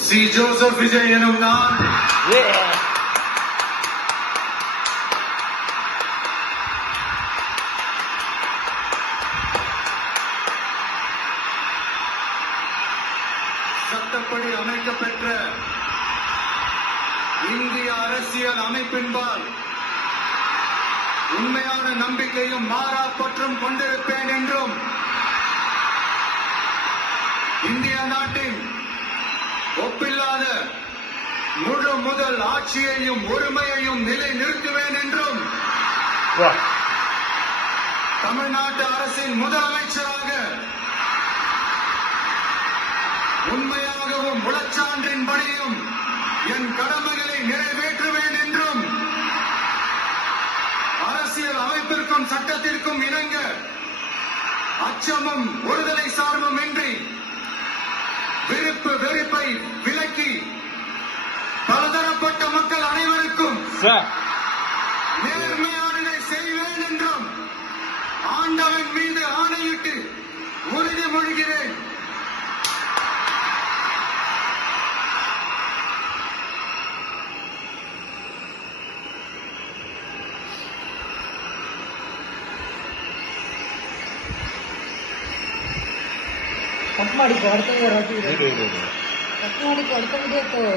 C Joseph Vijay எனும் நான் சட்டப்படி அமைக்கப்பெற்ற இந்திய அரசியல் அமைப்பின்பால் உண்மையான நம்பிக்கையும் மாறா பற்றும் கொண்டிருப்பேன் என்றும் இந்திய நாட்டின் ஒப்பில்லாத முழு முதல் ஆட்சியையும் உரிமையையும் நிலை நிறுத்துவேன் என்றும் தமிழ்நாட்டு அரசின் முதலமைச்சராக உண்மையாகவும் உளச்சான்றின்படியும் என் கடமைகளை நிறைவேற்றுவேன் என்றும் அரசியல் அமைப்பிற்கும் சட்டத்திற்கும் இணங்க அச்சமும் ஒருதலை சார்பும் இன்றி விருப்பு வெறுப்பை விலக்கி பலதரப்பட்ட மக்கள் அனைவருக்கும் நேர்மையானதை செய்வேன் என்றும் ஆண்டவன் மீது ஆணையிட்டு உறுதிமொழிகிறேன். ಕಟ್ ಮಾಡಿ ಕೊಡ್ತೇವೆ ಕಟ್ ಮಾಡಿ ಕೊಡ್ತೇವೆ